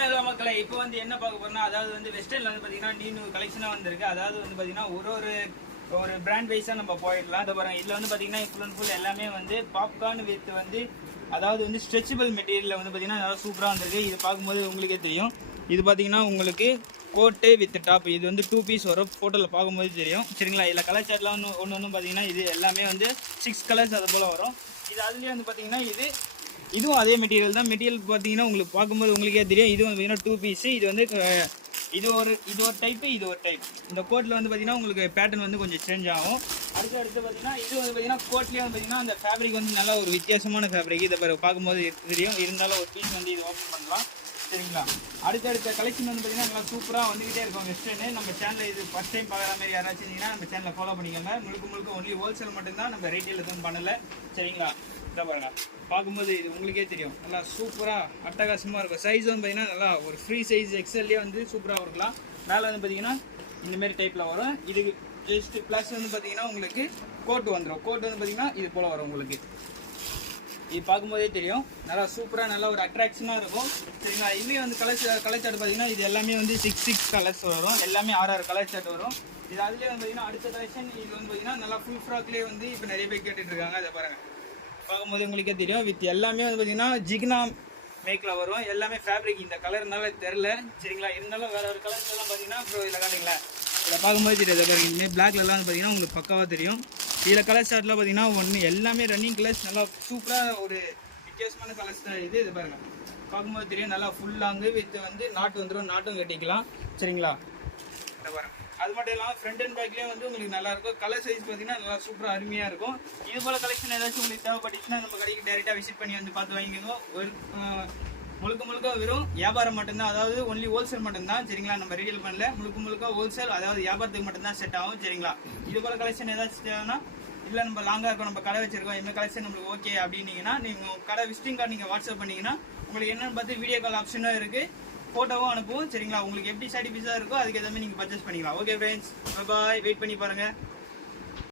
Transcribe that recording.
Hello மக்களை, இப்போ வந்து என்ன பார்க்க போறோம்னா, அதாவது வந்து வெஸ்டர்ன்ல வந்து பார்த்தீங்கன்னா நியூ கலெக்ஷனாக வந்திருக்கு. அதாவது வந்து பார்த்தீங்கன்னா ஒரு பிராண்ட் வைஸாக நம்ம போயிடலாம். அதை பாருங்க, இதில் வந்து பார்த்தீங்கன்னா ஃபுல் அண்ட் ஃபுல் எல்லாமே வந்து பாப்கார்ன் வித் வந்து அதாவது வந்து ஸ்ட்ரெச்சபிள் மெட்டீரியலில் வந்து பார்த்தீங்கன்னா நல்லா சூப்பராக வந்திருக்கு. இது பார்க்கும்போது உங்களுக்கே தெரியும். இது பார்த்தீங்கன்னா உங்களுக்கு கோட்டு வித் டாப், இது வந்து 2 பீஸ் வரும். ஃபோட்டோவில் பார்க்கும்போது தெரியும் சரிங்களா. இதில் கலர் சார்ட்லாம் ஒன்று பார்த்தீங்கன்னா இது எல்லாமே வந்து 6 கலர்ஸ் அது போல் வரும். இது அதுலேயே வந்து பார்த்தீங்கன்னா இதுவும் அதே மெட்டீரியல் தான். மெட்டீரியல் பார்த்தீங்கன்னா உங்களுக்கு பார்க்கும்போது உங்களுக்கே தெரியும். இதுவும் பார்த்தீங்கன்னா 2 பீஸு. இது வந்து இது ஒரு டைப்பு, இது ஒரு டைப். இந்த கோட்டில் வந்து பார்த்தீங்கன்னா உங்களுக்கு பேட்டர்ன் வந்து கொஞ்சம் சேஞ்ச் ஆகும். அடுத்து பார்த்தீங்கன்னா இது வந்து பார்த்தீங்கன்னா கோட்லேயே வந்து பார்த்தீங்கன்னா அந்த ஃபேப்ரிக் வந்து நல்லா ஒரு வித்தியாசமான ஃபேப்ரிக். இதை பார்க்கும்போது தெரியும். இருந்தாலும் ஒரு பீஸ் வந்து இது ஓப்பன் பண்ணலாம் சரிங்களா. அடுத்த கலெக்ஷன் வந்து பார்த்தீங்கன்னா நல்லா சூப்பராக வந்துகிட்டே இருக்கும் வெஸ்டர்னு. நம்ம சேனலில் இது ஃபஸ்ட் டைம் பார்க்குற மாதிரி யாராச்சும் இருந்தீங்கன்னா நம்ம சேனலை ஃபாலோ பண்ணிக்கோங்க. முழுக்க ஒன்லி ஹோல்சேல் மட்டும்தான், நம்ம ரீட்டெயில் எதுவும் பண்ணலை சரிங்களா. இதை பாருங்க, பார்க்கும்போது இது உங்களுக்கே தெரியும். நல்லா சூப்பராக அட்டகாசமாக இருக்கும். சைஸ் வந்து பார்த்தீங்கன்னா நல்லா ஒரு ஃப்ரீ சைஸ் எக்ஸ்எல்லே வந்து சூப்பராக இருக்கலாம். மேலே வந்து பார்த்தீங்கன்னா இந்தமாரி டைப்பில் வரும். இதுக்கு ஜஸ்ட் ப்ளஸ் வந்து பார்த்தீங்கன்னா உங்களுக்கு கோட் வந்துடும். கோட் வந்து பார்த்தீங்கன்னா இது போல் வரும் உங்களுக்கு. இது பார்க்கும்போதே தெரியும். நல்லா சூப்பராக நல்லா ஒரு அட்ராக்ஷனாக இருக்கும் சரிங்களா. இதுலேயே வந்து கலர் சார்ட் பார்த்தீங்கன்னா இது எல்லாமே வந்து 6 கலர்ஸ் வரும். எல்லாமே 6 கலர் சார்ட் வரும். இது அதுலேயே வந்து பார்த்தீங்கன்னா அடுத்த கலெக்ஷன் இது வந்து பார்த்தீங்கன்னா நல்லா ஃபுல் ஃப்ராக்லேயே வந்து இப்போ நிறைய பேர் கேட்டுட்டு இருக்காங்க. அதை பாருங்கள், பார்க்கும்போது உங்களுக்கே தெரியும். வித் எல்லாமே வந்து பார்த்தீங்கன்னா ஜிக்னா மேக்கில் வரும். எல்லாமே ஃபேப்ரிக் இந்த கலர்னால தெரில சரிங்களா. இருந்தாலும் வேறு ஒரு கலர்ஸ்லாம் பார்த்தீங்கன்னா இப்போ இதில் காட்டிங்களேன். இதில் பார்க்கும்போது தெரியாது. இனிமேல் பிளாக்லலாம் வந்து பார்த்தீங்கன்னா உங்களுக்கு பக்காவாக தெரியும். இதில் கலர் ஷார்ட்டில் பார்த்தீங்கன்னா எல்லாமே ரன்னிங் கலர்ஸ் நல்லா சூப்பராக ஒரு வித்தியாசமான கலர்ஸ் தான் இது. இது பாருங்கள், பார்க்கும்போது தெரியும். நல்லா ஃபுல் லாங்கு வித் வந்து நாட்டு வந்துடும். நாட்டும் கட்டிக்கலாம் சரிங்களா. இதை பாருங்கள். அது மட்டும் இல்லாமல் ஃப்ரண்ட் அண்ட் பேக்லேயும் வந்து உங்களுக்கு நல்லாயிருக்கும். கலர் சைஸ் பார்த்தீங்கன்னா நல்லா சூப்பராக அருமையாக இருக்கும். இது போல் கலெக்ஷன் ஏதாச்சும் உங்களுக்கு தேவைப்பட்டுச்சுன்னா நம்ம கடைக்கு டேரெக்டாக விசிட் பண்ணி வந்து பார்த்து வாங்கிக்கோங்க. ஒரு முழுக்க வெறும் வியாபாரம் மட்டும்தான், அதாவது ஒன்லி ஹோல்சேல் மட்டும்தான் சரிங்களா. நம்ம ரீடெயில் பண்ணல, முழுக்க ஹோல்சேல், அதாவது வியாபாரத்துக்கு மட்டும்தான் செட் ஆகும் சரிங்களா. இது போல் கலெக்ஷன் ஏதாச்சும் தேவைன்னா, இல்லை நம்ம லாங்காக இருக்கோம், நம்ம கடை வச்சிருக்கோம், இந்த கலெக்ஷன் நம்மளுக்கு ஓகே அப்படின்னீங்கன்னா நீங்கள் கடை விசிட்டிங் கார்டு நீங்கள் வாட்ஸ்அப் பண்ணிங்கன்னா உங்களுக்கு என்னென்னு பார்த்து வீடியோ கால் ஆப்ஷனும் இருக்குது, ஃபோட்டோவும் அனுப்புவோம் சரிங்களா. உங்களுக்கு எப்படி சாட்டிஸ்ஃபைஸாக இருக்கோ அதுக்கு எதாவது நீங்கள் பர்ச்சேஸ் பண்ணிக்கலாம். ஓகே ஃப்ரெண்ட்ஸ், பாய். வெயிட் பண்ணி பாருங்கள்.